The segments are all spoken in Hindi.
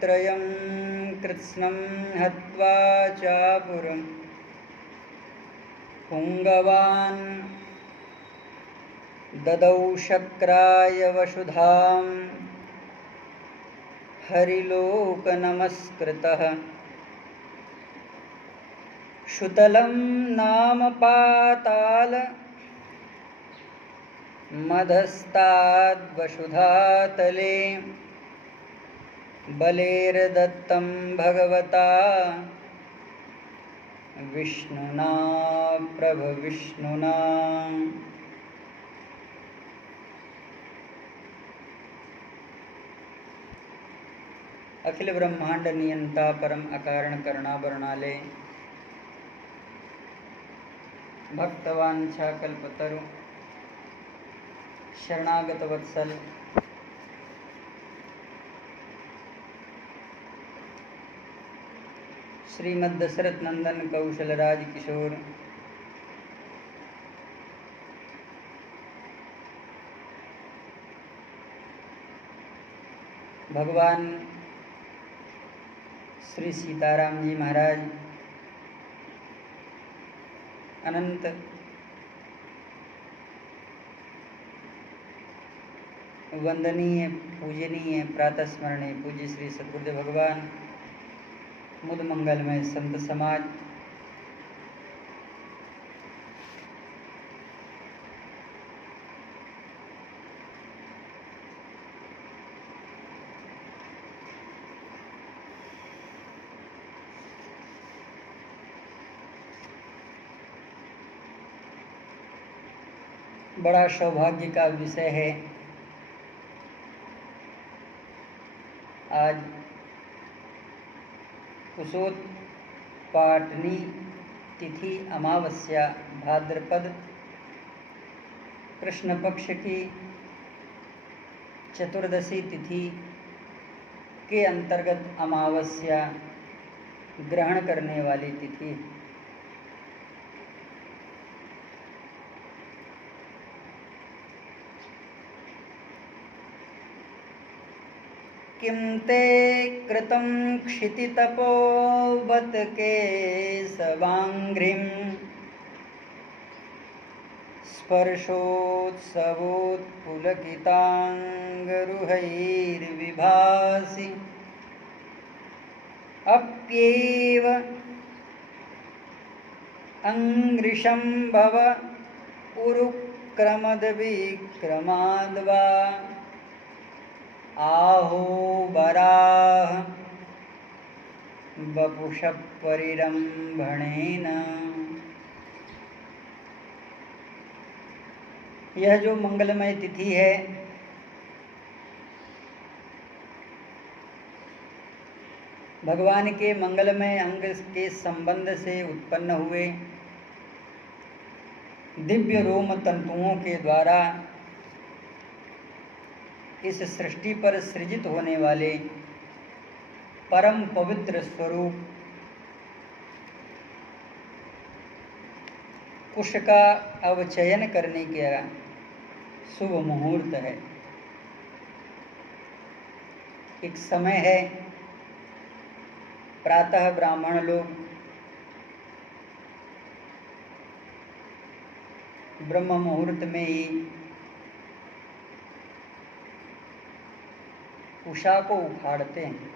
त्रयं कृत्स्नं हत्वा चापुरं पुङ्गवान् ददौ शक्राय वसुधां हरिलोकनमस्कृतः शुतलं नाम पाताल मधस्ताद्वसुधातले बलेर्दत्तं भगवता विष्णुना प्रभविष्णुना। अखिल ब्रह्मांड नियंता परम अकारण करुणा वर्णाले भक्तवांछा कल्पतरु शरणागत वत्सल श्रीमद् दशरथ नंदन कौशल राज किशोर भगवान श्री सीताराम जी महाराज अनंत वंदनीय पूजनीय प्रातः स्मरणीय पूज्य श्री सद्गुरुदेव भगवान मुद मंगलमय संत समाज बड़ा सौभाग्य का विषय है। आज कुशोत्पाटनी तिथि अमावस्या भाद्रपद कृष्ण पक्ष की चतुर्दशी तिथि के अंतर्गत अमावस्या ग्रहण करने वाली तिथि। किं ते कृतं क्षितितपो बत केशवाङ्घ्रिं स्पर्शोत्सवोत्पुलकिताङ्गरुहैर्विभासि अप्येव अङ्घ्रिशं भव उरुक्रमद्विक्रमाद्वा आहो वराह वपुषः परिरम्भणेन। यह जो मंगलमय तिथि है भगवान के मंगलमय अंग के संबंध से उत्पन्न हुए दिव्य रोम तंतुओं के द्वारा इस सृष्टि पर सृजित होने वाले परम पवित्र स्वरूप कुश का अवचयन करने का शुभ मुहूर्त है। एक समय है प्रातः ब्राह्मण लोग ब्रह्म मुहूर्त में ही उषा को उखाड़ते हैं।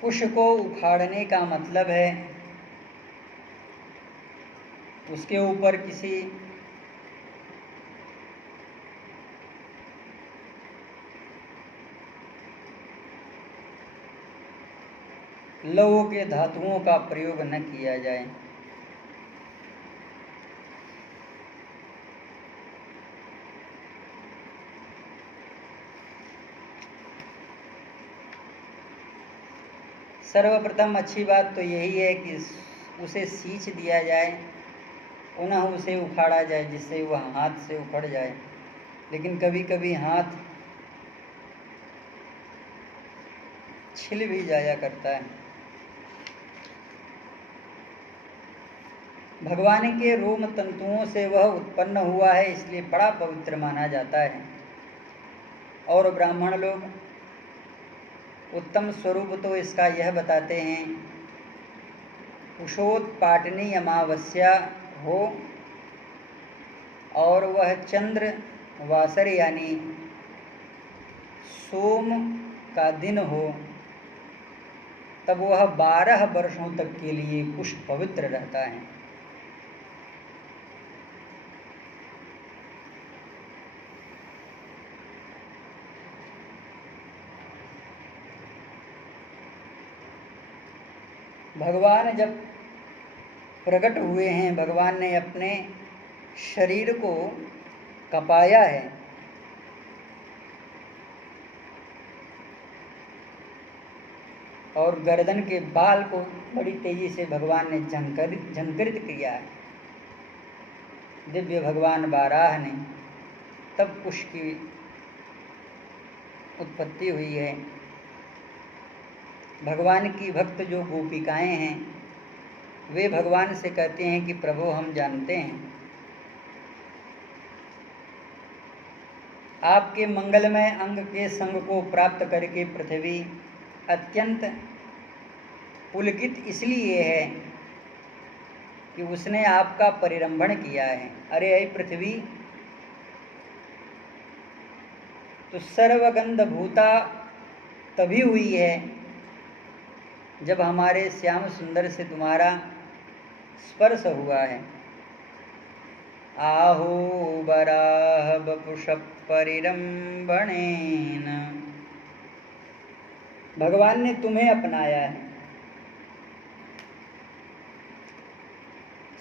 कुश को उखाड़ने का मतलब है उसके ऊपर किसी लौह के धातुओं का प्रयोग न किया जाए। सर्वप्रथम अच्छी बात तो यही है कि उसे सींच दिया जाए, पुनः उसे उखाड़ा जाए जिससे वह हाथ से उखड़ जाए। लेकिन कभी कभी हाथ छिल भी जाया करता है। भगवान के रोम तंतुओं से वह उत्पन्न हुआ है, इसलिए बड़ा पवित्र माना जाता है। और ब्राह्मण लोग उत्तम स्वरूप तो इसका यह बताते हैं, उषोत्पाटनी अमावस्या हो और वह चंद्र वासर यानी सोम का दिन हो, तब वह 12 वर्षों तक के लिए कुश पवित्र रहता है। भगवान जब प्रकट हुए हैं, भगवान ने अपने शरीर को कपाया है, और गर्दन के बाल को बड़ी तेजी से भगवान ने झंकृत किया है। दिव्य भगवान बाराह ने तब कुश की उत्पत्ति हुई है। भगवान की भक्त जो गोपिकाएं हैं, वे भगवान से कहते हैं कि प्रभु हम जानते हैं आपके मंगलमय अंग के संग को प्राप्त करके पृथ्वी अत्यंत पुलकित इसलिए है कि उसने आपका परिरंभण किया है। अरे ऐ पृथ्वी, तो सर्वगंध भूता तभी हुई है जब हमारे श्याम सुंदर से तुम्हारा स्पर्श हुआ है। आहो बराह बपुष परिरंभणेन, भगवान ने तुम्हें अपनाया है।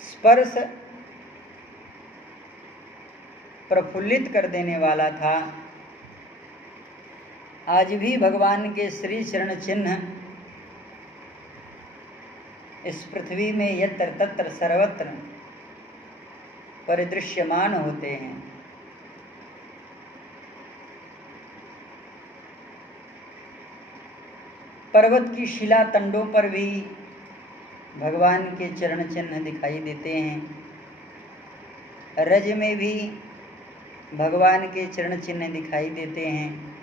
स्पर्श प्रफुल्लित कर देने वाला था। आज भी भगवान के श्री चरण चिन्ह इस पृथ्वी में यत्र तत्र सर्वत्र परिदृश्यमान होते हैं। पर्वत की शिला तंडों पर भी भगवान के चरण चिन्ह दिखाई देते हैं। रज में भी भगवान के चरण चिन्ह दिखाई देते हैं।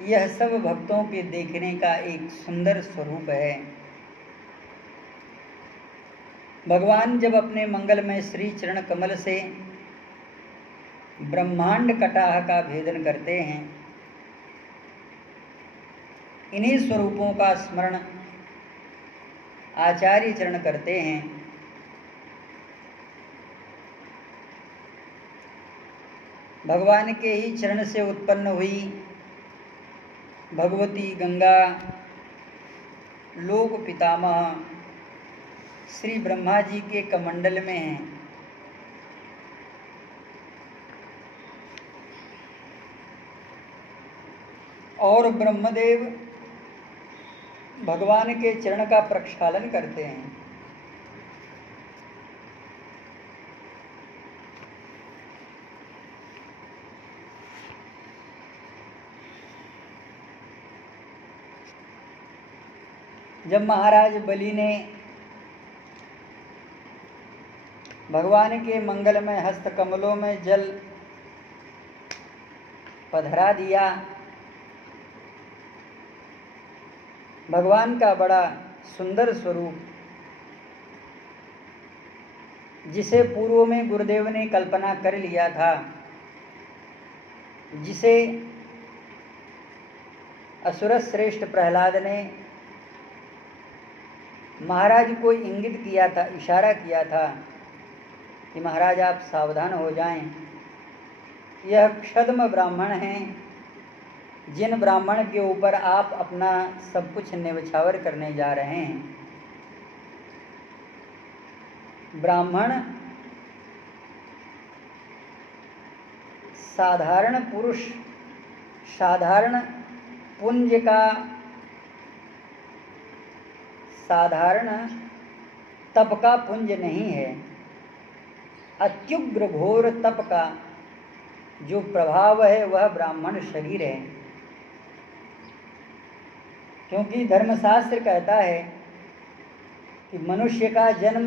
यह सब भक्तों के देखने का एक सुंदर स्वरूप है। भगवान जब अपने मंगलमय श्री चरण कमल से ब्रह्मांड कटाह का भेदन करते हैं, इन्हीं स्वरूपों का स्मरण आचार्य चरण करते हैं। भगवान के ही चरण से उत्पन्न हुई भगवती गंगा लोक पितामह श्री ब्रह्मा जी के कमंडल में है। और ब्रह्मदेव भगवान के चरण का प्रक्षालन करते हैं। जब महाराज बलि ने भगवान के मंगलमय हस्त कमलों में जल पधरा दिया, भगवान का बड़ा सुंदर स्वरूप, जिसे पूर्व में गुरुदेव ने कल्पना कर लिया था, जिसे असुर श्रेष्ठ प्रहलाद ने महाराज को इंगित किया था, इशारा किया था कि महाराज आप सावधान हो जाएं। यह क्षद्म ब्राह्मण हैं, जिन ब्राह्मण के ऊपर आप अपना सब कुछ न्यौछावर करने जा रहे हैं। ब्राह्मण साधारण पुरुष, साधारण पुंज का, साधारण तप का पुंज नहीं है। अत्युग्र घोर तप का जो प्रभाव है वह ब्राह्मण शरीर है। क्योंकि धर्मशास्त्र कहता है कि मनुष्य का जन्म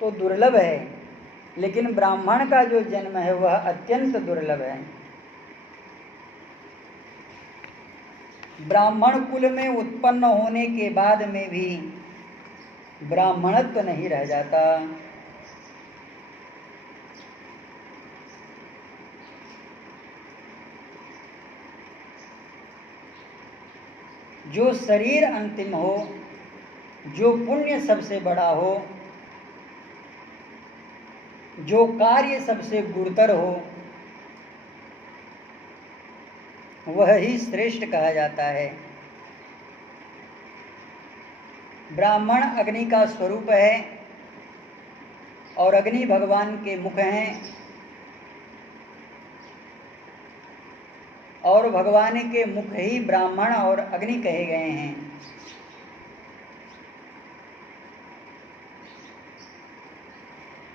तो दुर्लभ है, लेकिन ब्राह्मण का जो जन्म है वह अत्यंत दुर्लभ है। ब्राह्मण कुल में उत्पन्न होने के बाद में भी ब्राह्मणत्व नहीं रह जाता। जो शरीर अंतिम हो, जो पुण्य सबसे बड़ा हो, जो कार्य सबसे गुरुतर हो, वह ही श्रेष्ठ कहा जाता है। ब्राह्मण अग्नि का स्वरूप है और अग्नि भगवान के मुख हैं, और भगवान के मुख ही ब्राह्मण और अग्नि कहे गए हैं।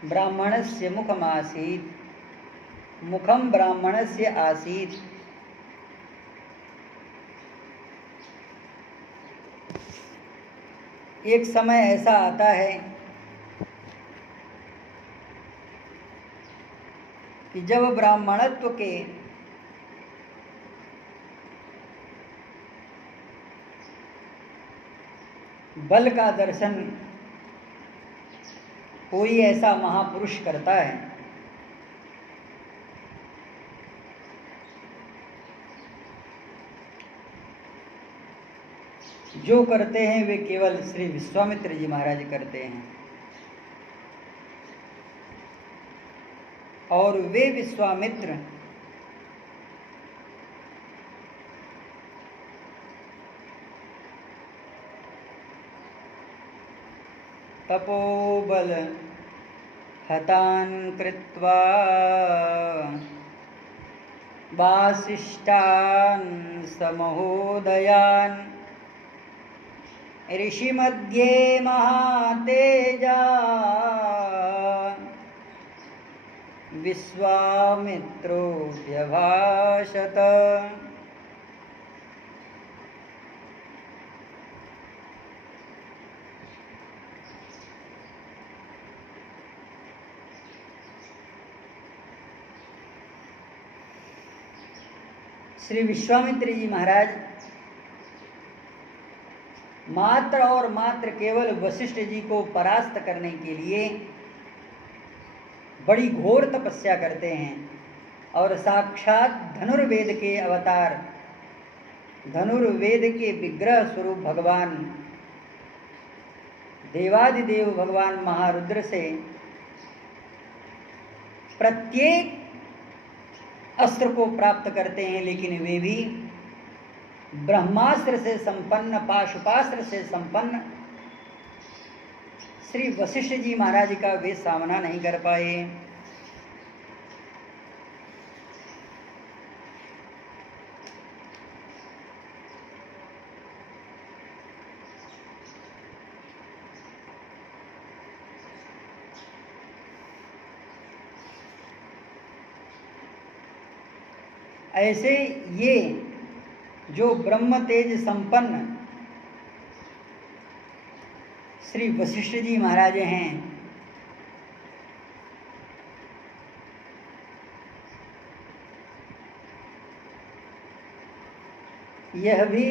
ब्राह्मणस्य मुखमासीत्, मुखम ब्राह्मणस्य आसीत्। एक समय ऐसा आता है कि जब ब्राह्मणत्व के बल का दर्शन कोई ऐसा महापुरुष करता है, जो करते हैं वे केवल श्री विश्वामित्र जी महाराज करते हैं। और वे विश्वामित्र तपोबल हतान् कृत्वा वासिष्ठान् समहोदयान् ऋषिमध्ये महातेजा विश्वामित्रो व्यभाषत। श्री विश्वामित्र जी महाराज मात्र और मात्र केवल वशिष्ठ जी को परास्त करने के लिए बड़ी घोर तपस्या करते हैं और साक्षात धनुर्वेद के अवतार, धनुर्वेद के विग्रह स्वरूप भगवान देवादिदेव भगवान महारुद्र से प्रत्येक अस्त्र को प्राप्त करते हैं, लेकिन वे भी ब्रह्मास्त्र से संपन्न, पाशुपास्त्र से संपन्न श्री वशिष्ठ जी महाराज का वे सामना नहीं कर पाए। ऐसे ये जो ब्रह्म तेज संपन्न श्री वशिष्ठ जी महाराज हैं, यह भी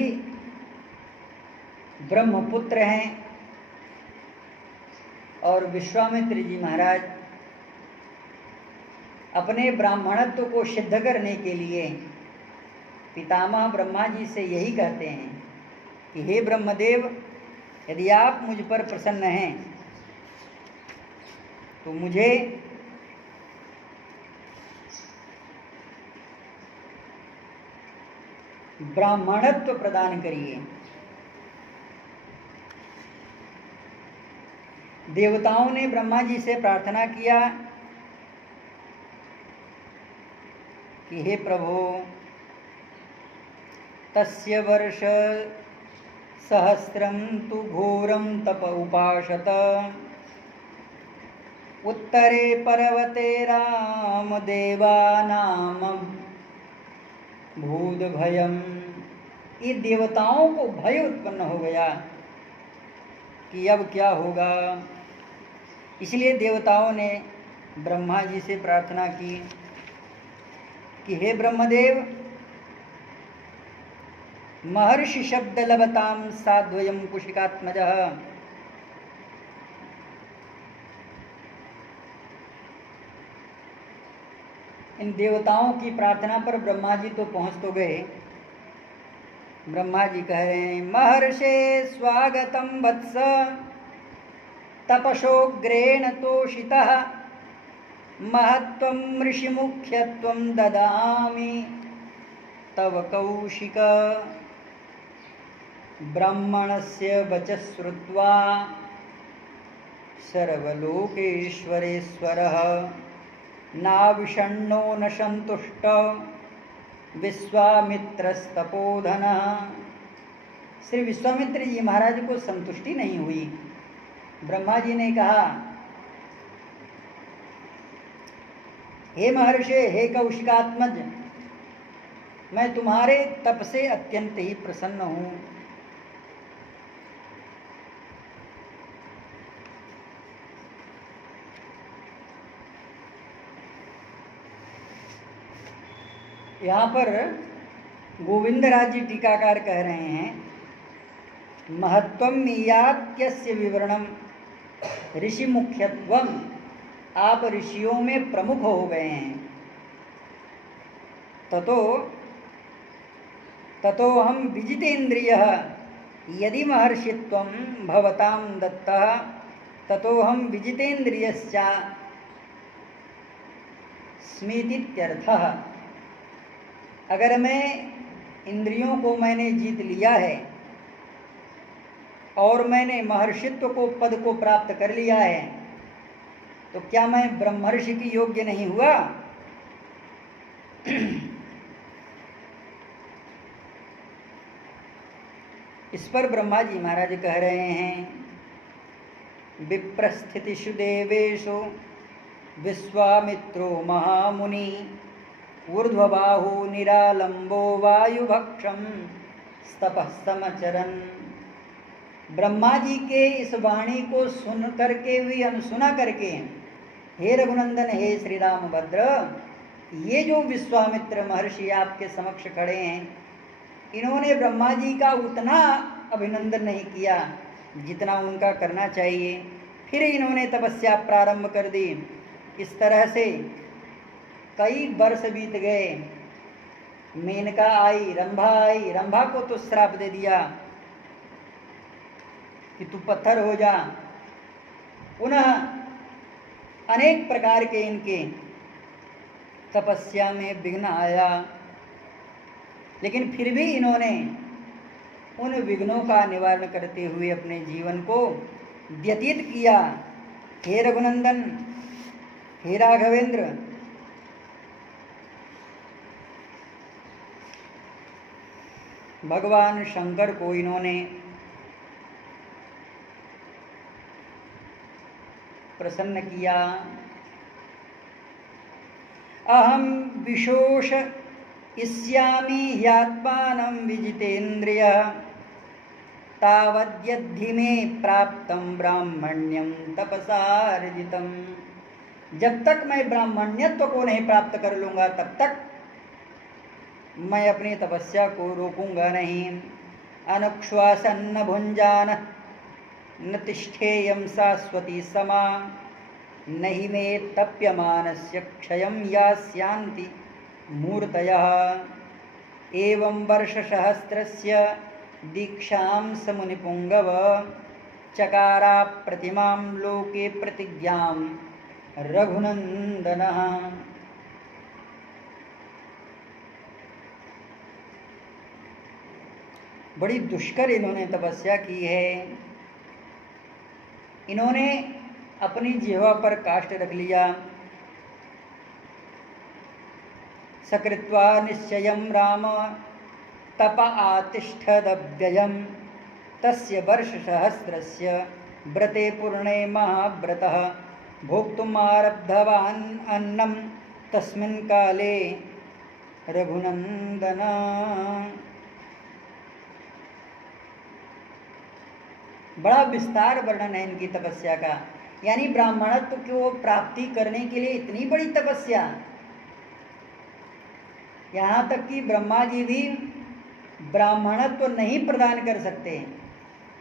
ब्रह्मपुत्र हैं और विश्वामित्र जी महाराज अपने ब्राह्मणत्व को सिद्ध करने के लिए पितामह ब्रह्मा जी से यही कहते हैं कि हे ब्रह्मदेव, यदि आप मुझ पर प्रसन्न हैं तो मुझे ब्राह्मणत्व प्रदान करिए। देवताओं ने ब्रह्मा जी से प्रार्थना किया कि हे प्रभु, तस्य वर्ष सहस्रं तु घोरं तप उपासत उत्तरे पर्वते रामदेवानां भूत भयम्। ये देवताओं को भय उत्पन्न हो गया कि अब क्या होगा। इसलिए देवताओं ने ब्रह्मा जी से प्रार्थना की कि हे ब्रह्मदेव, महर्षि शब्द लभताम साद्वयम कुशिकात्मजः। इन देवताओं की प्रार्थना पर ब्रह्मा जी तो पहुंच तो गए। ब्रह्मा जी कह रहे हैं, महर्षे स्वागतम वत्स तपशोग्रेण तोषितः महत्वं ऋषिमुख्यत्वं ददामि तव कौशिक। ब्राह्मणस्य वचः श्रुत्वा सर्वलोकेश्वरेश्वरः नाविषण्णो न सन्तुष्ट विश्वामित्रस्तपोधनः। श्री विश्वामित्र जी महाराज को संतुष्टि नहीं हुई। ब्रह्मा जी ने कहा, हे महर्षि, हे कौशिकात्मज, मैं तुम्हारे तप से अत्यंत ही प्रसन्न हूँ। यहाँ पर गोविंदराज जी टीकाकार कह रहे हैं, महत्वम यात्यस्य विवरणम ऋषि मुख्यत्वम। आप ऋषियों में प्रमुख हो गए हैं। ततो हम विजितेन्द्रियः यदि महर्षित्वं भवतां दत्तः ततो हम विजितेन्द्रियश्च स्मीतीत्यर्थः। अगर मैं इंद्रियों को मैंने जीत लिया है और मैंने महर्षित्व को पद को प्राप्त कर लिया है, तो क्या मैं ब्रह्मर्षि की योग्य नहीं हुआ? इस पर ब्रह्मा जी महाराज कह रहे हैं, विप्रस्थितिषु देवेषु विश्वामित्रो महामुनि ऊर्ध्वबाहु निरालंबो वायुभक्षम स्तपः समचरन्। ब्रह्मा जी के इस वाणी को सुन करके भी अनसुना करके, हे रघुनंदन, हे श्री रामभद्र, ये जो विश्वामित्र महर्षि आपके समक्ष खड़े हैं, इन्होंने ब्रह्मा जी का उतना अभिनंदन नहीं किया जितना उनका करना चाहिए। फिर इन्होंने तपस्या प्रारंभ कर दी। इस तरह से कई वर्ष बीत गए। मेनका आई, रंभा आई। रंभा को तो श्राप दे दिया कि तू पत्थर हो जा। पुनः अनेक प्रकार के इनके तपस्या में विघ्न आया, लेकिन फिर भी इन्होंने उन विघ्नों का निवारण करते हुए अपने जीवन को व्यतीत किया। हे रघुनंदन, हे राघवेंद्र, भगवान शंकर को इन्होंने प्रसन्न किया। अहम विशोष इष्यामि ह्यात्मानं विजितेन्द्रिय तावद्यद्धि मे प्राप्तं ब्राह्मण्यं तपसार्जितं। जब तक मैं ब्राह्मण्यत्व को नहीं प्राप्त कर लूँगा तब तक मैं अपनी तपस्या को रोकूंगा नहीं। अनुक्श्वासन्न भुंजान न तिष्ठेयं शाश्वती समा नहि मे तप्यमानस्य क्षयं यास्यान्ति मूर्तयः। एवं वर्षसहस्रस्य दीक्षां समुनिपुंगव चकारा प्रतिमां लोके प्रतिज्ञां रघुनंदनः। बड़ी दुष्कर इन्होंने तपस्या की है। इन्होंने अपनी जिह्वा पर काष्ठ रख लिया। सकृत्वा निश्चयं राम तप आतिष्ठदव्ययम् तस्य वर्षसहस्रस्य व्रते पूर्णे महाव्रतः भोक्तुम् आरब्धवान् अन्नं तस्मिन् काले रघुनंदन। बड़ा विस्तार वर्णन है इनकी तपस्या का। यानी ब्राह्मणत्व को प्राप्ति करने के लिए इतनी बड़ी तपस्या, यहाँ तक कि ब्रह्मा जी भी ब्राह्मणत्व नहीं प्रदान कर सकते।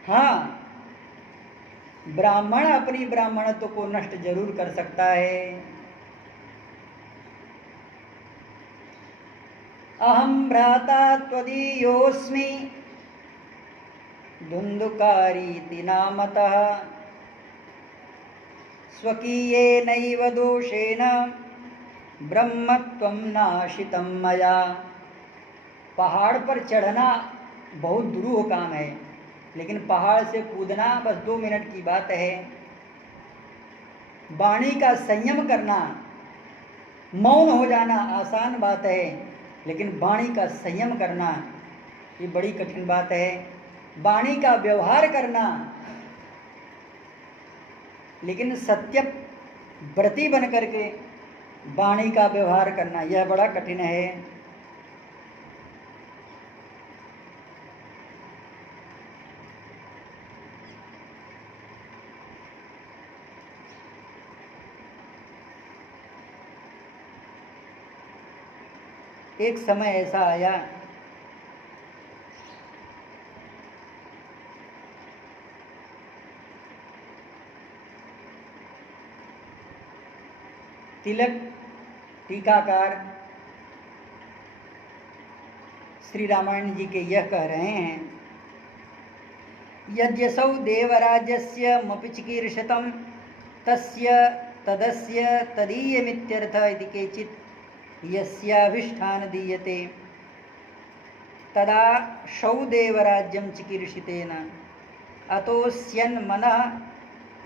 हाँ, ब्राह्मण अपनी ब्राह्मणत्व को नष्ट जरूर कर सकता है। अहम भ्राता त्वदीयोऽस्मि धुन्धुकारीति नामतः स्वकीयेनैव दोषेण ब्रह्मत्वं नाशितं मया। पहाड़ पर चढ़ना बहुत दुरूह काम है, लेकिन पहाड़ से कूदना बस 2 मिनट की बात है। वाणी का संयम करना, मौन हो जाना आसान बात है, लेकिन वाणी का संयम करना ये बड़ी कठिन बात है। वाणी का व्यवहार करना, लेकिन सत्य व्रती बन करके वाणी का व्यवहार करना यह बड़ा कठिन है। एक समय ऐसा आया तिलक टीकाकार श्री रामायण जी के यह कह रहे हैं, यद्यसौ देवराज्यस्य मपि चिकीर्षितं तस्य तदस्य तदीयमित्यर्थ इति केचित् यस्याभिष्ठान दीयते तदा शौ देवराज्यं चिकीर्षितेन अतोऽस्यन्मनः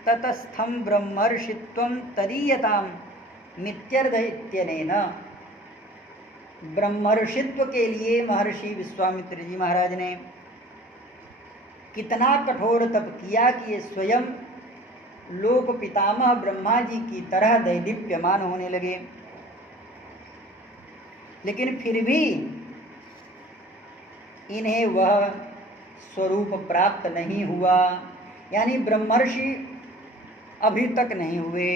ततस्थं ब्रह्मर्षित्वं तदीयतां मित्यर्थ इत्यनेन। ब्रह्मर्षित्व के लिए महर्षि विश्वामित्र जी महाराज ने कितना कठोर तप किया कि ये स्वयं लोक पितामह ब्रह्मा जी की तरह दैदीप्यमान होने लगे, लेकिन फिर भी इन्हें वह स्वरूप प्राप्त नहीं हुआ, यानी ब्रह्मर्षि अभी तक नहीं हुए।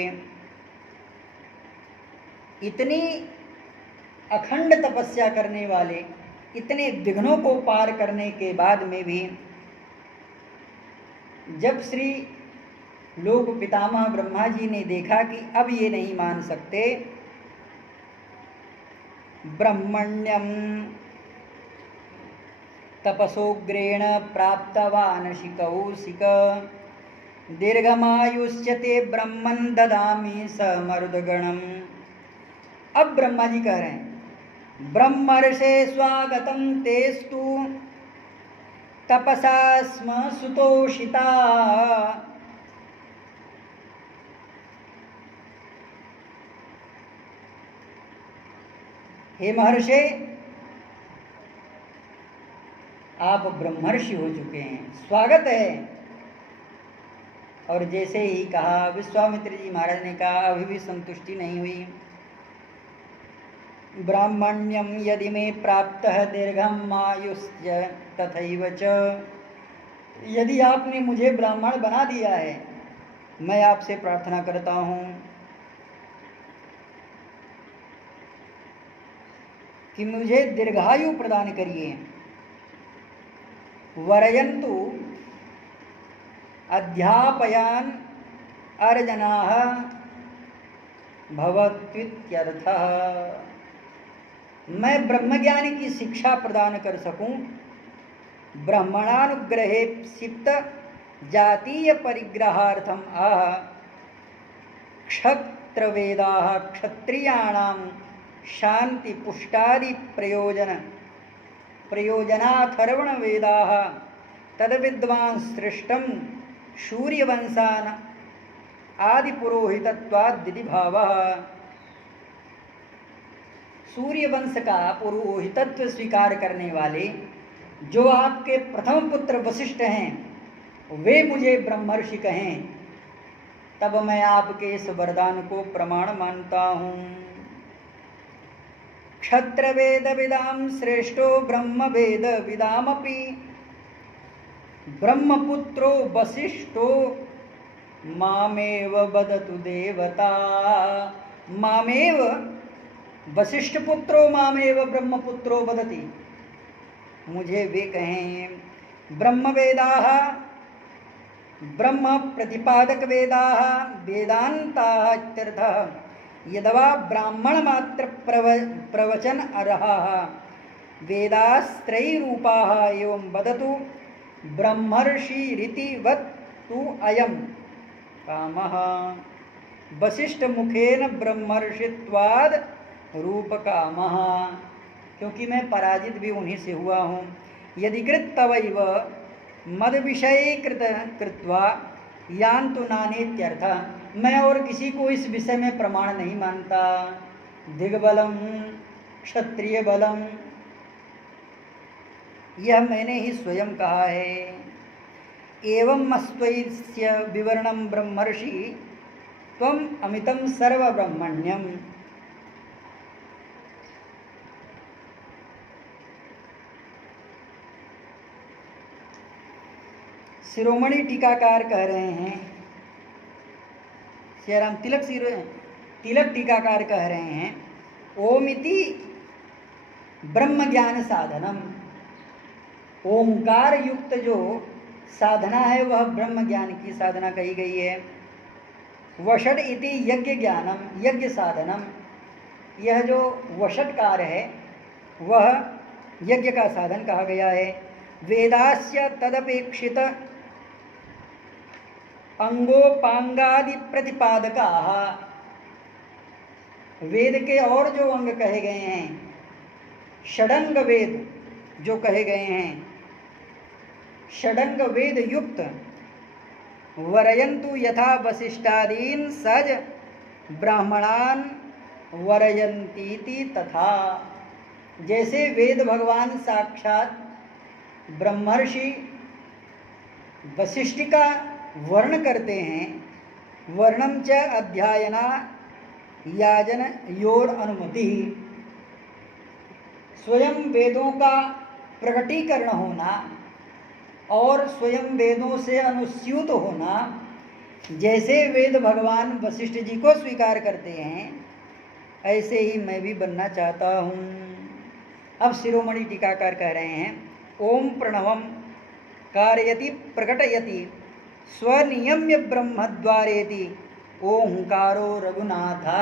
इतनी अखंड तपस्या करने वाले, इतने विघ्नों को पार करने के बाद में भी जब श्री लोक पितामह ब्रह्मा जी ने देखा कि अब ये नहीं मान सकते, ब्रह्मण्यम तपसोग्रेण प्राप्तवान् शिकौशिक दीर्घमायुष्यते ब्रह्मन् ददामि स मरुदगणम्। अब ब्रह्मा जी कह रहे हैं, ब्रह्मर्षे स्वागतं तेस्तु तपसा स्म सुतोषिता। हे महर्षि, आप ब्रह्मर्षि हो चुके हैं, स्वागत है। और जैसे ही कहा, विश्वामित्र जी महाराज ने कहा, अभी भी संतुष्टि नहीं हुई। ब्राह्मण्यम यदि मे प्राप्तः दीर्घम आयुष्य तथैव च। यदि आपने मुझे ब्राह्मण बना दिया है, मैं आपसे प्रार्थना करता हूँ कि मुझे दीर्घायु प्रदान करिए। वरयन्तु अध्यापयान अर्जनाः भवत्वित्यर्थः। मैं ब्रह्मज्ञान की शिक्षा प्रदान कर सकूं, ब्रह्मणानुग्रहे सिप्त जातीय परिग्रहार्थम आह क्षत्रवेदाः क्षत्रियाणां शांति पुष्टादि प्रयोजनाथर्वण वेदाः तद्विद्वान् सृष्टं सूर्यवंशान् आदि पुरोहितत्वाद् दिदिभावः। सूर्यवंश का पुरोहितत्व स्वीकार करने वाले जो आपके प्रथम पुत्र वशिष्ठ हैं, वे मुझे ब्रह्मर्षि कहें, तब मैं आपके इस वरदान को प्रमाण मानता हूँ। क्षत्र वेद विदाम श्रेष्ठो ब्रह्म वेद विदामपि ब्रह्मपुत्रो वसिष्ठो मामेव वदतु देवता। मामेव वसिष्ठपुत्रो मामेव ब्रह्मपुत्रो वदति। मुझे वे कहें ब्रह्मवेदाः ब्रह्म प्रतिपादक वेदाः वेदान्ताः इत्यर्थः। यदवा ब्राह्मण मात्र प्रवचन अर्हाः वेदास्त्रयी रूपाः एवं वदतु ब्रह्मर्षिरिति वत् तु अयं कामः। वसिष्ठ मुखेन ब्रह्मर्षित्वाद रूप कामः। क्योंकि मैं पराजित भी उन्हीं से हुआ हूँ। यदि कृत तवैव मद विषय कृत्वा यान्तु नानेत्यर्थ। मैं और किसी को इस विषय में प्रमाण नहीं मानता। दिग्बलम क्षत्रिय बलम, यह मैंने ही स्वयं कहा है। एवं अस्त्वस्य विवरणम ब्रह्मर्षि त्वम अमितम सर्वब्रह्मण्यम। शिरोमणि टीकाकार कह रहे हैं, श्रीराम तिलक टीकाकार कह रहे हैं, ओमिति ब्रह्म ज्ञान साधनम। ओंकार युक्त जो साधना है वह ब्रह्म ज्ञान की साधना कही गई है। वषड इति यज्ञ ज्ञानम, यज्ञ साधनम। यह जो वषटकार है वह यज्ञ का साधन कहा गया है। वेदास्य तदपेक्षित अंगोपांगादि प्रतिपादकाः। वेद के और जो अंग कहे गए हैं, षडंग वेद जो कहे गए हैं, षडंग वेद युक्त वरयन्तु यथा वसिष्ठादीन सज ब्राह्मणान वरयन्तीति तथा। जैसे वेद भगवान साक्षात ब्रह्मर्षि वशिष्ठ का वर्ण करते हैं, वर्णम च अध्यायना याजन योर अनुमति। स्वयं वेदों का प्रकटीकरण होना और स्वयं वेदों से अनुस्यूत होना, जैसे वेद भगवान वशिष्ठ जी को स्वीकार करते हैं ऐसे ही मैं भी बनना चाहता हूँ। अब शिरोमणि टीकाकार कह रहे हैं, ओम प्रणवम कारयति प्रकटयति स्वनियम्य ब्रह्मद्वारेति ओंकारो रघुनाथः।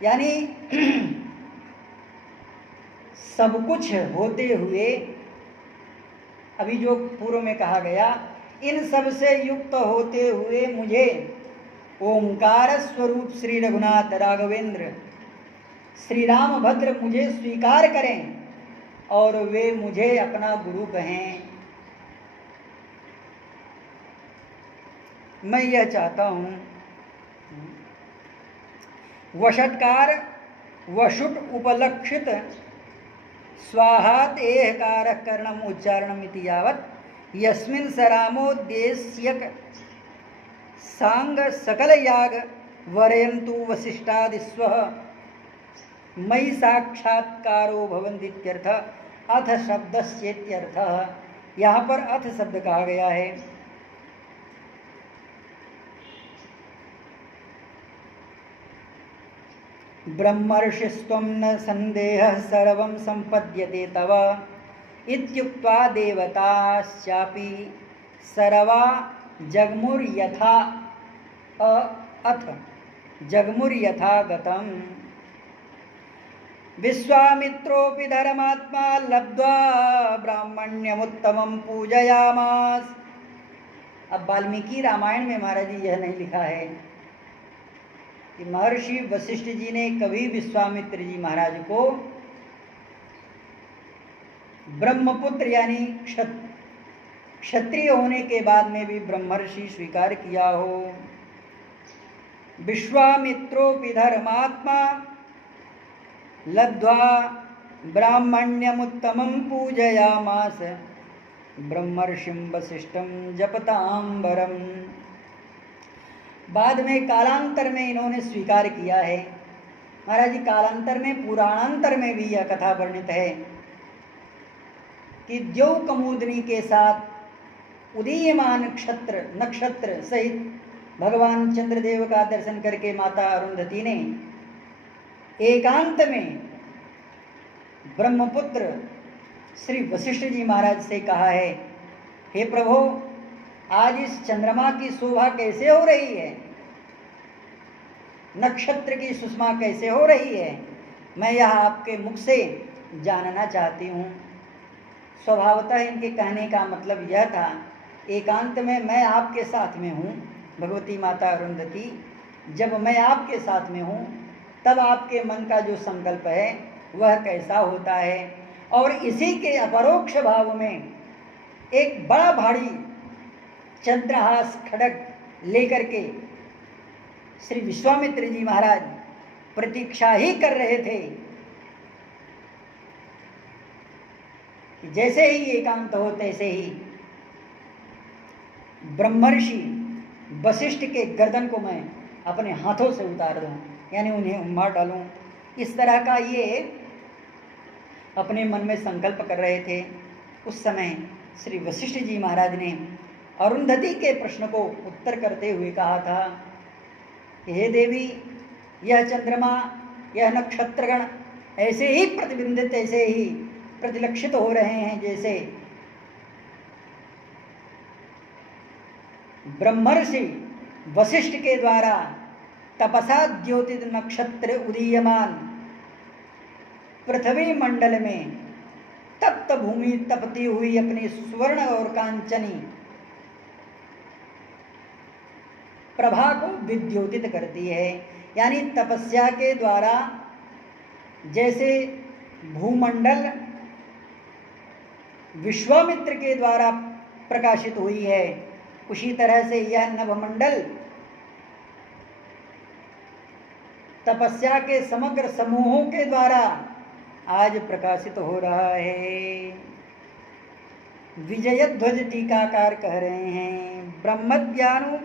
यानी सब कुछ होते हुए, अभी जो पूर्व में कहा गया, इन सब से युक्त होते हुए मुझे ओंकार स्वरूप श्री रघुनाथ राघवेंद्र श्री रामभद्र मुझे स्वीकार करें और वे मुझे अपना गुरु कहें। मैं यह चाहता हूँ। वषटकार वषुट उपलक्षित स्वाहात एहकार करणम उच्चारणम इति यावत् यस्मिन् सरामोद्देश्यक सांग सकल याग वरयन्तु वसिष्ठादिस्वः मयि साक्षात्कारो भवन्तीत्यर्थ। अथ शब्दस्येत्यर्थः। यहाँ पर अथ शब्द कहा गया है। ब्रह्मर्षिस्त्वं न संदेहः सर्वं सम्पद्यते तव इत्युक्त्वा देवताश्चापि सर्वा जग्मुर्यथा अथ जग्मुर्यथा गतम्। विश्वामित्रोऽपि धर्मात्मा लब्ध्वा ब्राह्मण्यमुत्तमं पूजयामास। अब वाल्मीकि रामायण में महाराज जी यह नहीं लिखा है कि महर्षि वशिष्ठ जी ने कभी विश्वामित्र जी महाराज को ब्रह्मपुत्र यानी क्षत्रिय होने के बाद में भी ब्रह्मर्षि स्वीकार किया हो। विश्वामित्रोऽपि धर्मात्मा लब्ध्वा ब्राह्मण्यमुत्तमं पूजयामास ब्रह्मर्षिं वसिष्ठं जपतांबरम। बाद में कालांतर में इन्होंने स्वीकार किया है। महाराज जी कालांतर में पुराणांतर में भी यह कथा वर्णित है कि द्यौ कमोदनी के साथ उदीयमान नक्षत्र सहित भगवान चंद्रदेव का दर्शन करके माता अरुंधति ने एकांत में ब्रह्मपुत्र श्री वशिष्ठ जी महाराज से कहा है, हे प्रभु, आज इस चंद्रमा की शोभा कैसे हो रही है, नक्षत्र की सुषमा कैसे हो रही है, मैं यह आपके मुख से जानना चाहती हूँ। स्वभावतः इनके कहने का मतलब यह था, एकांत में मैं आपके साथ में हूँ भगवती माता अरुंधति, जब मैं आपके साथ में हूँ तब आपके मन का जो संकल्प है वह कैसा होता है। और इसी के अपरोक्ष भाव में एक बड़ा भारी चंद्रहास खड़ग लेकर के श्री विश्वामित्र जी महाराज प्रतीक्षा ही कर रहे थे कि जैसे ही एकांत हो तैसे ही ब्रह्मर्षि वशिष्ठ के गर्दन को मैं अपने हाथों से उतार दूं, यानी उन्हें मार डालूं। इस तरह का ये अपने मन में संकल्प कर रहे थे। उस समय श्री वशिष्ठ जी महाराज ने अरुंधति के प्रश्न को उत्तर करते हुए कहा था कि हे देवी, यह चंद्रमा, यह नक्षत्रगण ऐसे ही प्रतिबिंबित, ऐसे ही प्रतिलक्षित हो रहे हैं जैसे ब्रह्मर्षि वशिष्ठ के द्वारा तपसा द्योतित नक्षत्र उदीयमान पृथ्वी मंडल में तप्त भूमि तपती हुई अपनी स्वर्ण और कांचनी प्रभा को विद्योतित करती है। यानी तपस्या के द्वारा जैसे भूमंडल विश्वामित्र के द्वारा प्रकाशित हुई है, उसी तरह से यह नभमंडल तपस्या के समग्र समूहों के द्वारा आज प्रकाशित हो रहा है। विजयध्वज टीकाकार कह रहे हैं, ब्रह्मज्ञानु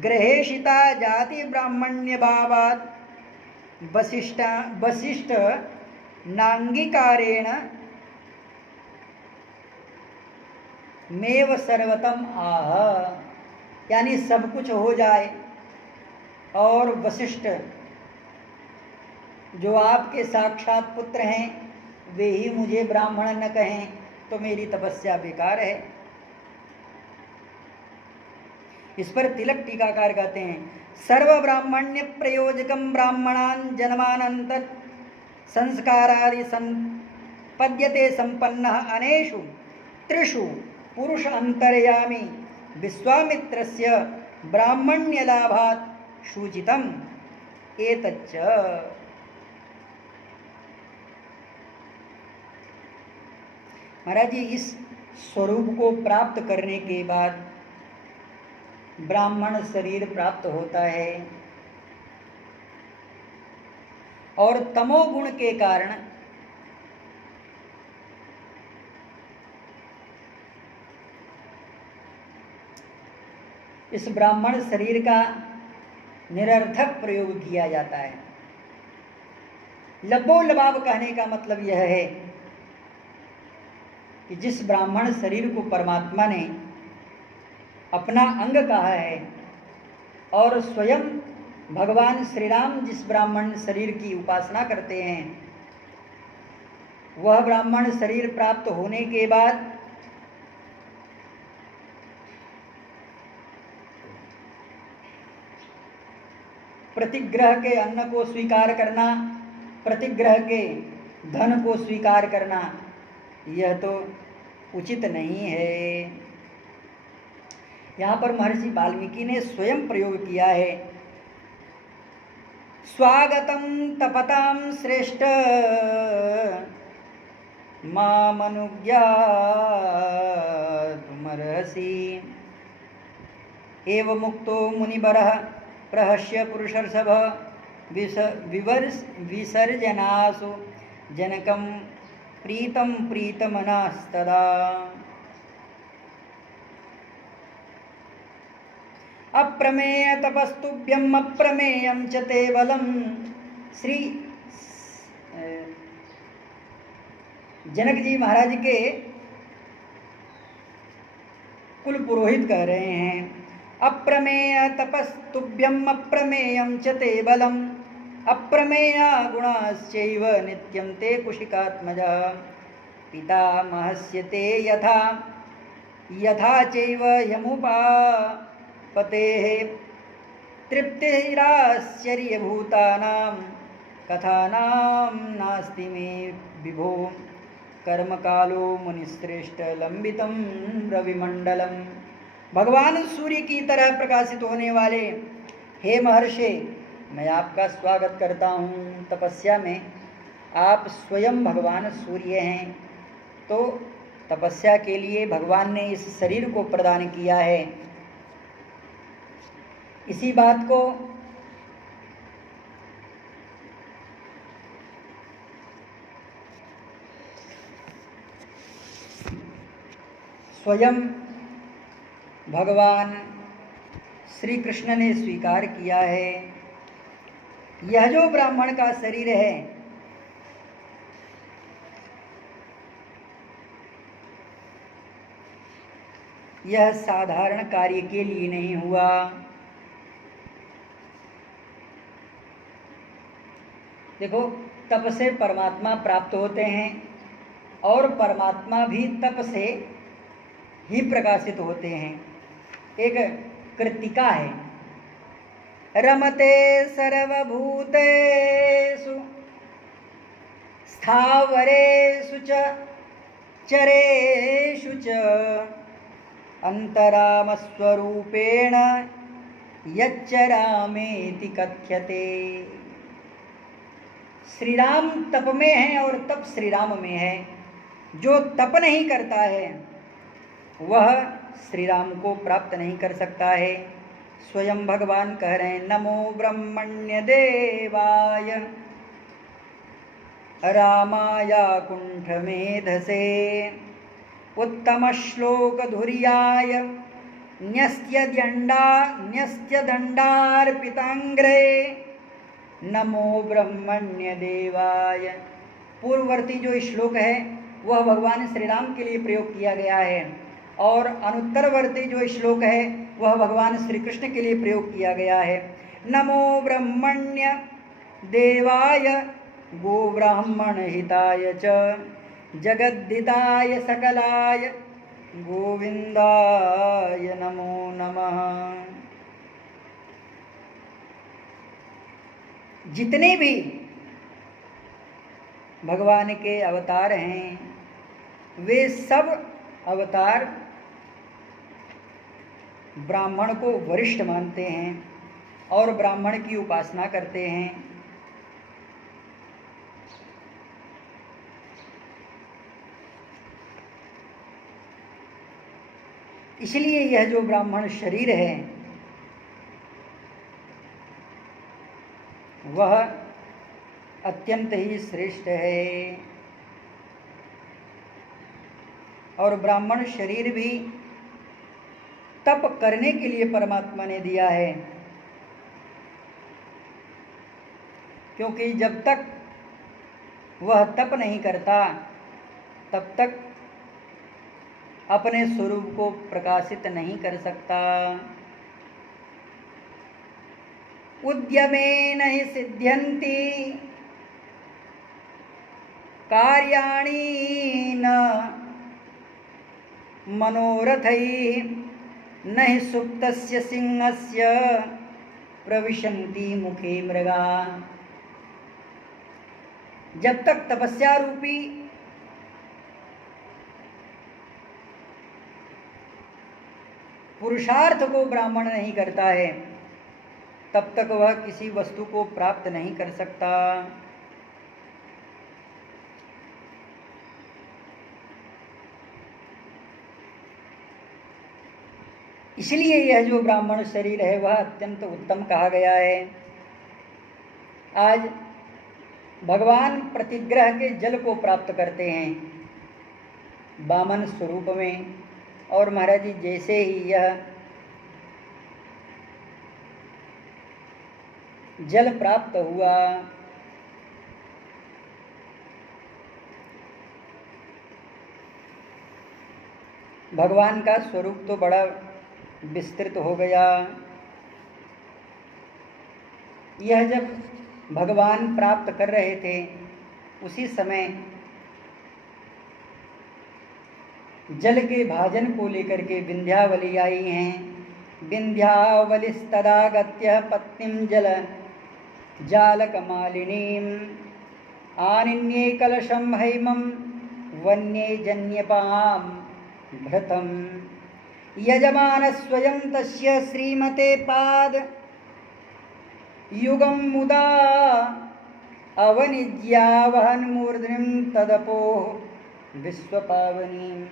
ग्रहेशिता जाति ब्राह्मण्य भावात् वशिष्ठ नांगीकारेण मेव सर्वतम आह, यानी सब कुछ हो जाए और वशिष्ठ जो आपके साक्षात पुत्र हैं वे ही मुझे ब्राह्मण न कहें तो मेरी तपस्या बेकार है। इस पर तिलक टीकाकार कहते हैं, सर्व ब्राह्मण्य प्रयोजकम ब्राह्मणान जन्मानंतर संस्कारादि संपद्यते संपन्न अनेषु त्रिषु पुरुष अंतर्यामी विश्वामित्रस्य ब्राह्मण्य लाभात् सूचितम एतच्च। महाराज जी, इस स्वरूप को प्राप्त करने के बाद ब्राह्मण शरीर प्राप्त होता है और तमोगुण के कारण इस ब्राह्मण शरीर का निरर्थक प्रयोग किया जाता है। लबो लबाब कहने का मतलब यह है कि जिस ब्राह्मण शरीर को परमात्मा ने अपना अंग कहा है और स्वयं भगवान श्री राम जिस ब्राह्मण शरीर की उपासना करते हैं, वह ब्राह्मण शरीर प्राप्त होने के बाद प्रतिग्रह के अन्न को स्वीकार करना, प्रतिग्रह के धन को स्वीकार करना, यह तो उचित नहीं है। यहाँ पर महर्षि वाल्मीकि ने स्वयं प्रयोग किया है, स्वागतम तपताम श्रेष्ठ मामनुज्ञातुमर्हसि एव मुक्तो मुनिवरः प्रहस्य पुरुषर्षभ विसर्जनासु जनकं प्रीतं प्रीतमनस्तदा। अप्रमेय तपस्तुभ्यम अप्रमेयं च ते बलम। श्री जनक जी महाराज के कुल पुरोहित कह रहे हैं। अप्रमेय तपस्तुभ्यम अप्रमेयं च ते बलम अप्रमेया गुणाश्चैव नित्यं ते कुशिकात्मजः पितामहस्य ते यथा यथा चैव यमुपापतेः तृप्तिराश्चर्यभूतानां कथानां नास्ति मे विभो कर्मकालो मुनिश्रेष्ठ लंबितम रविमंडलम। भगवान सूर्य की तरह प्रकाशित होने वाले हे महर्षि, मैं आपका स्वागत करता हूँ। तपस्या में आप स्वयं भगवान सूर्य हैं, तो तपस्या के लिए भगवान ने इस शरीर को प्रदान किया है। इसी बात को स्वयं भगवान श्री कृष्ण ने स्वीकार किया है। यह जो ब्राह्मण का शरीर है, यह साधारण कार्य के लिए नहीं हुआ। देखो, तप से परमात्मा प्राप्त होते हैं और परमात्मा भी तप से ही प्रकाशित होते हैं। एक कृतिका है, रमते सर्वभूतेषु स्थावरेषु च चरेषु च अंतरामस्वरूपेण यच्चरामेति कथ्यते। श्री राम तप में है और तप श्री राम में है। जो तप नहीं करता है वह श्री राम को प्राप्त नहीं कर सकता है। स्वयं भगवान कह रहे हैं, नमो ब्रह्मण्य देवाय रामाय कुंठ मेधसे उत्तम श्लोक धुर्याय न्यस्य दंडार्पितांग्रे नमो ब्रह्मण्य देवाय। पूर्ववर्ती जो श्लोक है वह भगवान श्री राम के लिए प्रयोग किया गया है और अनुत्तरवर्ती जो श्लोक है वह भगवान श्री कृष्ण के लिए प्रयोग किया गया है। नमो ब्रह्मण्य देवाय गो ब्राह्मण हिताय च जगद्धिताय सकलाय गोविंदाय नमो नमः। जितने भी भगवान के अवतार हैं वे सब अवतार ब्राह्मण को वरिष्ठ मानते हैं और ब्राह्मण की उपासना करते हैं। इसलिए यह जो ब्राह्मण शरीर है वह अत्यंत ही श्रेष्ठ है और ब्राह्मण शरीर भी तप करने के लिए परमात्मा ने दिया है, क्योंकि जब तक वह तप नहीं करता तब तक अपने स्वरूप को प्रकाशित नहीं कर सकता। उद्यमेन हि सिद्ध्यन्ति कार्याणि न मनोरथैः न हि सुप्तस्य सिंहस्य प्रविशन्ति मुखे मृगा। जब तक तपस्या रूपी पुरुषार्थ को ब्राह्मण नहीं करता है तब तक वह किसी वस्तु को प्राप्त नहीं कर सकता। इसलिए यह जो ब्राह्मण शरीर है वह अत्यंत उत्तम कहा गया है। आज भगवान प्रतिग्रह के जल को प्राप्त करते हैं वामन स्वरूप में, और महाराज जी जैसे ही यह जल प्राप्त हुआ भगवान का स्वरूप तो बड़ा विस्तृत हो गया। यह जब भगवान प्राप्त कर रहे थे उसी समय जल के भाजन को लेकर के विंध्यावली आई हैं। विंध्यावलिस्तदागत्य पत्नीं जल जालकमालिनीम् आनिन्ये कलशं हैमं वन्ये जन्यपां भृतं यजमानस्वयं तस्य श्रीमते पाद युगं मुदा अवनिज्यावहन्मूर्ध्निं तदपोः विश्वपावनीम्।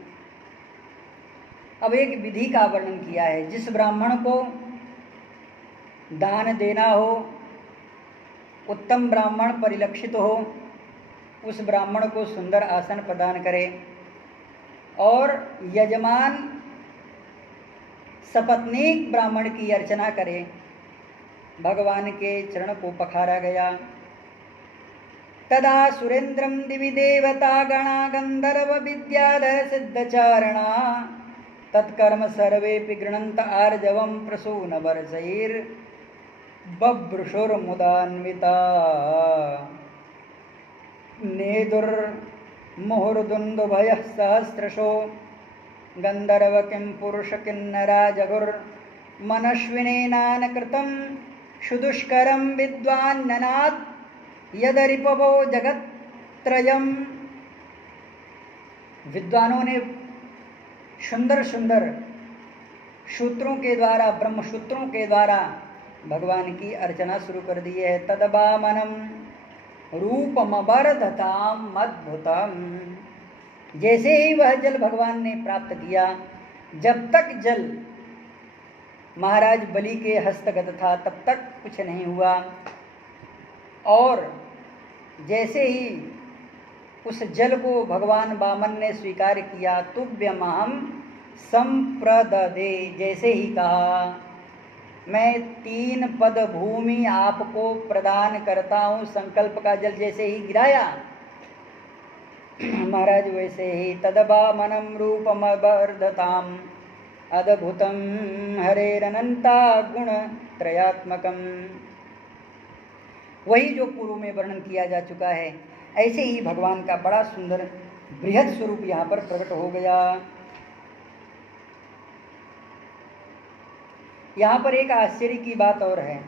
अब एक विधि का वर्णन किया है। जिस ब्राह्मण को दान देना हो, उत्तम ब्राह्मण परिलक्षित हो, उस ब्राह्मण को सुंदर आसन प्रदान करे और यजमान सपत्नीक ब्राह्मण की अर्चना करे। भगवान के चरण को पखारा गया। तदा सुरेंद्रम दिवि देवता गणा गंधर्व विद्याधर सिद्धचारणा तत्कर्म सर्वेपि गृह्णन्त आर्जवं प्रसून वर्षैर् बभ्रुषुर्मुदान्विता नेदुर्मुहुर्दुन्दुभयः सहस्रशो गंधर्व किं पुरुष किन्नरा जगुर्मनश्विनेनानकृतं सुदुष्करं विद्वान्ननात् यदरिपवो जगत्त्रयम्। विद्वानों ने सुंदर सुंदर सूत्रों के द्वारा, ब्रह्म सूत्रों के द्वारा भगवान की अर्चना शुरू कर दी है। तदबामनम रूपमवर्धताम अद्भुतम। जैसे ही वह जल भगवान ने प्राप्त किया, जब तक जल महाराज बलि के हस्तगत था तब तक कुछ नहीं हुआ, और जैसे ही उस जल को भगवान वामन ने स्वीकार किया, तुभ्यमहं संप्रददे, जैसे ही कहा मैं 3 पद भूमि आपको प्रदान करता हूँ, संकल्प का जल जैसे ही गिराया महाराज वैसे ही तदबामनम रूपमवर्धताम अद्भुतम हरेरनंता गुण त्रयात्मकम। वही जो पूर्व में वर्णन किया जा चुका है, ऐसे ही भगवान का बड़ा सुंदर बृहद स्वरूप यहाँ पर प्रकट हो गया। यहाँ पर एक आश्चर्य की बात और है।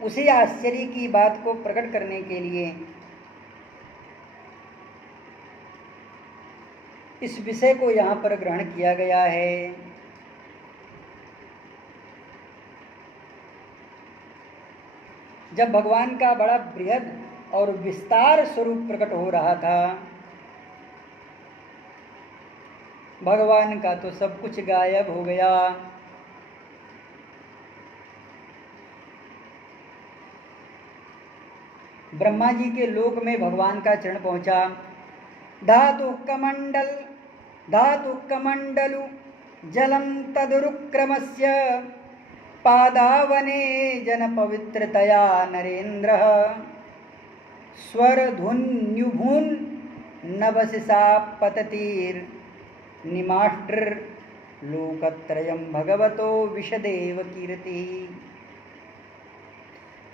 उसी आश्चर्य की बात को प्रकट करने के लिए इस विषय को यहाँ पर ग्रहण किया गया है। जब भगवान का बड़ा बृहद और विस्तार स्वरूप प्रकट हो रहा था, भगवान का तो सब कुछ गायब हो गया। ब्रह्मा जी के लोक में भगवान का चरण पहुंचा। धातु कमंडलु जलम तदुरुक्रमस्य पादावने जन पवित्रतया नरेन्द्र स्वरधुन्युभून् नभसिसा पततीर निमाष्ट्र लोकत्रयं भगवतो विशदेव कीर्ति।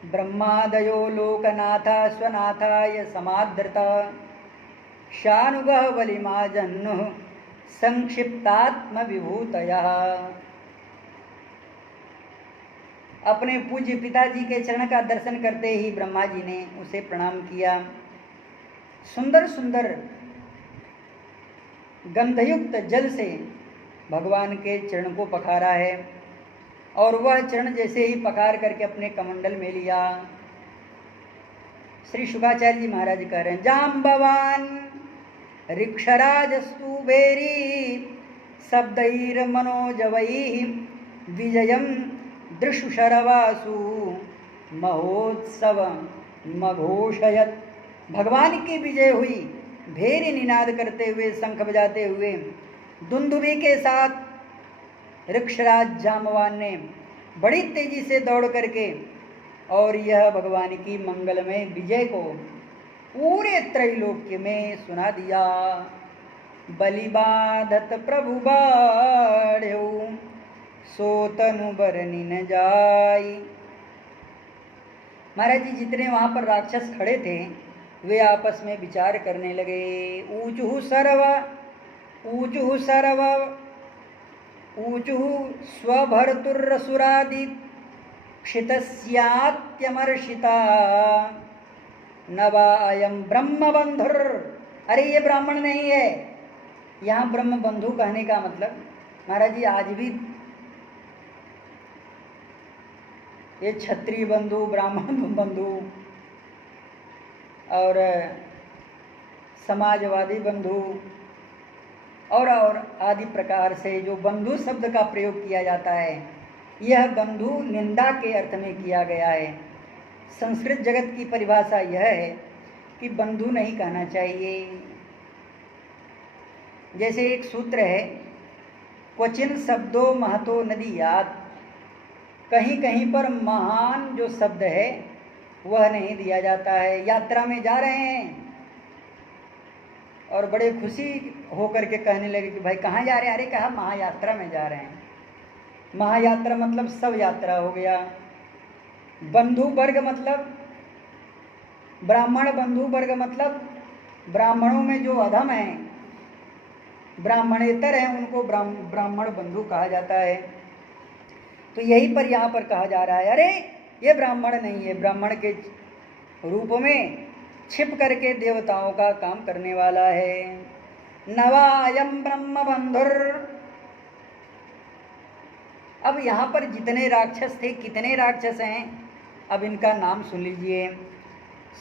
ब्रह्मादयो लोकनाथा स्वनाथाय समादृता शानुगः बलिमा जह्नुः संक्षिप्तात्म विभूतयः। अपने पूज्य पिताजी के चरण का दर्शन करते ही ब्रह्मा जी ने उसे प्रणाम किया। सुंदर सुंदर गंधयुक्त जल से भगवान के चरण को पखारा है, और वह चरण जैसे ही पखार करके अपने कमंडल में लिया। श्री शुकाचार्य जी महाराज कह रहे हैं, जाम्बवान ऋक्षराजस्तु बेरी शब्दैर मनोजवैः विजयम दृशुशरवासु महोत्सव मघोषयत। भगवान की विजय हुई, भेरी निनाद करते हुए, शंख बजाते हुए, दुंदुभी के साथ ऋक्षराज जाम्बवान ने बड़ी तेजी से दौड़ करके और यह भगवान की मंगलमय विजय को पूरे त्रैलोक्य में सुना दिया। बलि बाधत प्रभु बाढ़्यो, सो तनु बरनि न जाई। महाराज जी जितने वहाँ पर राक्षस खड़े थे वे आपस में विचार करने लगे। ऊचुहु सर्व ऊचुहु स्वभर्तुरसुरादि क्षितस्यात्यमर्षिता नवा अयम ब्रह्म बंधुर। अरे ये ब्राह्मण नहीं है। यहाँ ब्रह्म बंधु कहने का मतलब महाराज जी आज भी ये क्षत्रिय बंधु, ब्राह्मण बंधु और समाजवादी बंधु और आदि प्रकार से जो बंधु शब्द का प्रयोग किया जाता है, यह बंधु निंदा के अर्थ में किया गया है। संस्कृत जगत की परिभाषा यह है कि बंधु नहीं कहना चाहिए। जैसे एक सूत्र है, क्वचिन शब्दों महतो नदीयात्, कहीं कहीं पर महान जो शब्द है वह नहीं दिया जाता है। यात्रा में जा रहे हैं और बड़े खुशी होकर के कहने लगे कि भाई कहाँ जा रहे हैं? अरे कहा महायात्रा में जा रहे हैं। महायात्रा मतलब सब यात्रा हो गया। बंधु वर्ग मतलब ब्राह्मण, बंधु वर्ग मतलब ब्राह्मणों में जो अधम हैं, ब्राह्मणेतर हैं, उनको ब्राह्मण बंधु कहा जाता है। तो यही पर यहाँ पर कहा जा रहा है, अरे ये ब्राह्मण नहीं है, ब्राह्मण के रूप में छिप करके देवताओं का काम करने वाला है। नवायम ब्रह्म बंधुर। अब यहाँ पर जितने राक्षस थे, कितने राक्षस हैं, अब इनका नाम सुन लीजिए।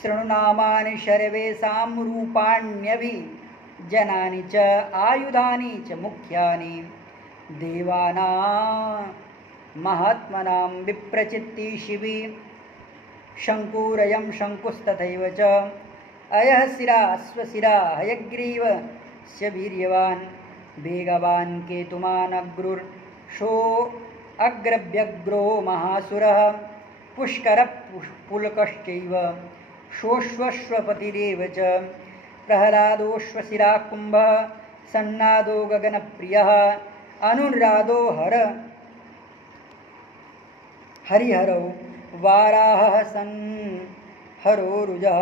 शृणुनामानि सर्वेषां रूपाण्यभि जनानि च आयुधानि च मुख्यानि देवानां महात्मनां विप्रचित्ति शिवी शंकुरयं शंकुस्तथैव च अयः शिरा अश्वशिरा हयग्रीवस्य वीर्यवान् वेगवान् केतुमान् अग्रुर्षो अग्रव्यग्रो महासुरः पुष्करः पुलकश्चैव शोश्वश्वपतिरेव च प्रह्लादोश्वशिरा कुम्भः सन्नादो गगनप्रियः अनुराधो हरिहरौ वाराह संहरो रुजः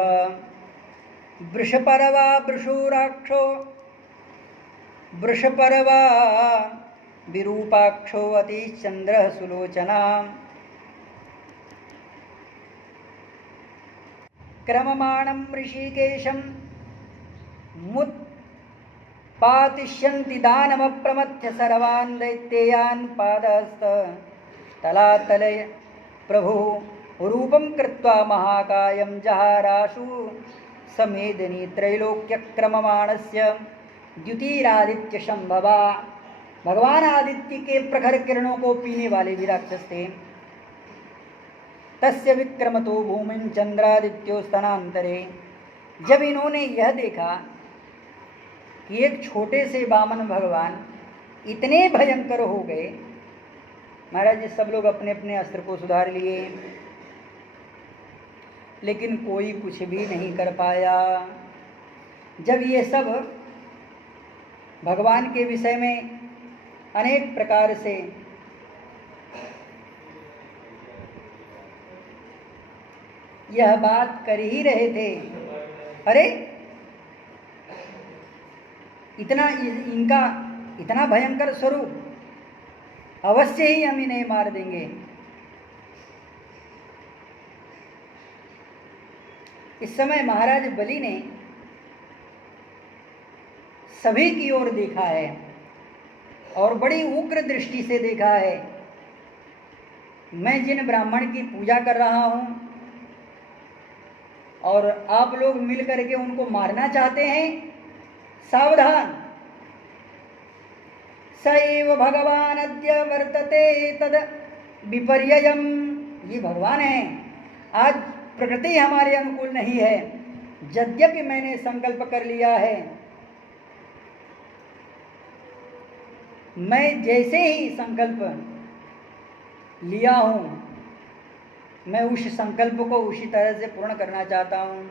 वृषपर्वा वृषोराक्षो वृषपर्वा विरूपाक्षो अतिश्चन्द्रः सुलोचना क्रममाणं ऋषिकेशं मुत्पातिष्यन्ति दानवप्रमथ्य सर्वान् दैत्येयान् पादहस्त तलातले प्रभु रूपं कृत्वा महाकायं जहाराशु समेदिनी त्रैलोक्यक्रममाणस्य द्युतिरादित्य संभवा। भगवान आदित्य के प्रखर किरणों को पीने वाले भी राक्षस थे। तस्य विक्रमतो भूमिं चंद्रादित्यो स्तनांतरे। जब इन्होंने यह देखा कि एक छोटे से वामन भगवान इतने भयंकर हो गए, महाराज जी सब लोग अपने अपने अस्त्र को सुधार लिए, लेकिन कोई कुछ भी नहीं कर पाया। जब ये सब भगवान के विषय में अनेक प्रकार से यह बात कर ही रहे थे, अरे इनका इतना भयंकर स्वरूप, अवश्य ही हम इन्हें मार देंगे। इस समय महाराज बलि ने सभी की ओर देखा है और बड़ी उग्र दृष्टि से देखा है। मैं जिन ब्राह्मण की पूजा कर रहा हूं और आप लोग मिलकर के उनको मारना चाहते हैं, सावधान। सैव भगवान अद्य वर्तते तद विपर्ययम्। ये भगवान है, आज प्रकृति हमारे अनुकूल नहीं है। यद्यपि मैंने संकल्प कर लिया है, मैं जैसे ही संकल्प लिया हूं, मैं उस संकल्प को उसी तरह से पूर्ण करना चाहता हूं।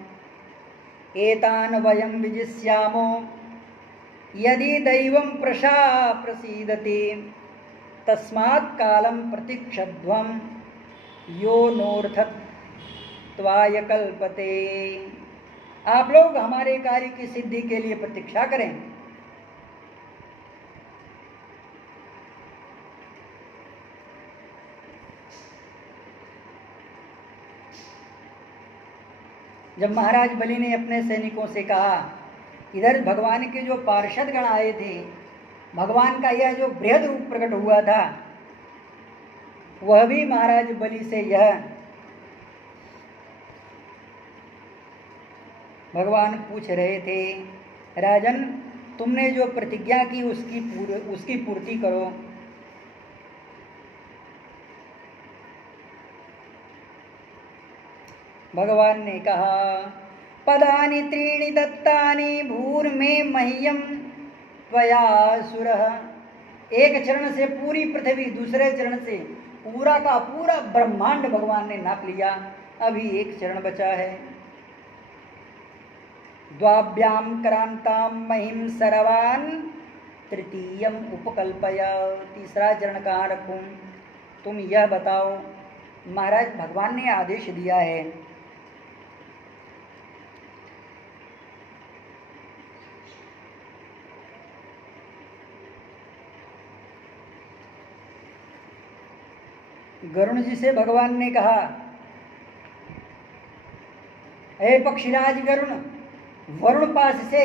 एतान वयम विजिष्यामो यदि दैवं प्रसीदति तस्मात् कालं प्रतीक्षध्वं यो नोर्थत्वाय कल्पते। आप लोग हमारे कार्य की सिद्धि के लिए प्रतीक्षा करें। जब महाराज बलि ने अपने सैनिकों से कहा, इधर भगवान के जो पार्षद गण आए थे, भगवान का यह जो बृहद रूप प्रकट हुआ था, वह भी महाराज बलि से यह भगवान पूछ रहे थे, राजन तुमने जो प्रतिज्ञा की उसकी पूर्ति करो। भगवान ने कहा, पदानि त्रीणि दत्तानि भूर्मे मह्यम त्वया सुरः। एक चरण से पूरी पृथ्वी, दूसरे चरण से पूरा का पूरा ब्रह्मांड भगवान ने नाप लिया, अभी एक चरण बचा है। द्वाभ्याम करांताम महिम सर्वान तृतीयम उपकल्पय। तीसरा चरण कहाँ रखूं, तुम यह बताओ। महाराज भगवान ने आदेश दिया है, गरुण जी से भगवान ने कहा, हे पक्षीराज गरुण, वरुण पास से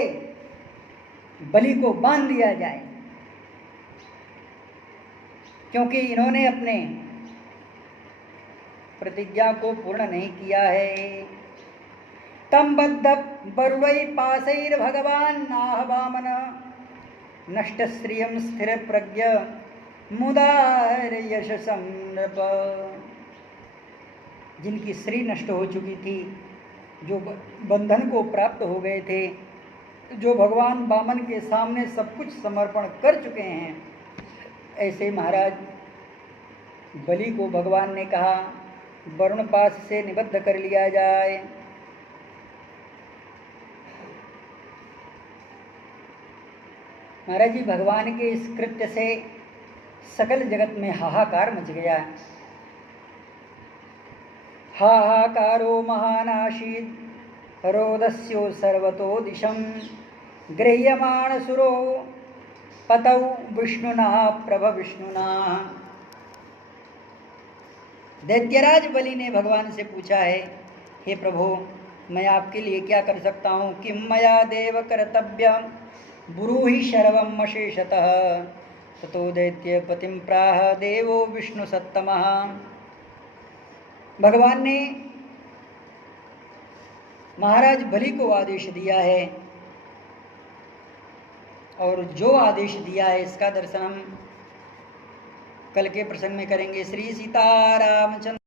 बलि को बांध दिया जाए, क्योंकि इन्होंने अपने प्रतिज्ञा को पूर्ण नहीं किया है। तम बद्ध वरुणै पाशैर भगवान नाहवामन नष्ट श्रियम स्थिर प्रज्ञ मुदार यशसं नृप। जिनकी श्री नष्ट हो चुकी थी, जो बंधन को प्राप्त हो गए थे, जो भगवान वामन के सामने सब कुछ समर्पण कर चुके हैं, ऐसे महाराज बलि को भगवान ने कहा, वरुण पास से निबद्ध कर लिया जाए। महाराज जी भगवान के इस कृत्य से सकल जगत में हाहाकार मच गया। हाहाकारो महानाशीत रोदस्यो सर्वतो दिशं गृह्यमाण सुरो पतौ विष्णुना प्रभ विष्णुना। दैत्यराज बलि ने भगवान से पूछा है, हे प्रभु मैं आपके लिए क्या कर सकता हूँ, किम मया देव कर्तव्यम ब्रूहि शर्वम अशेषतः। ततो दैत्य पतिम प्राह देवो विष्णु सत्तमः। भगवान ने महाराज बलि को आदेश दिया है, और जो आदेश दिया है इसका दर्शन हम कल के प्रसंग में करेंगे। श्री सीतारामचंद्र।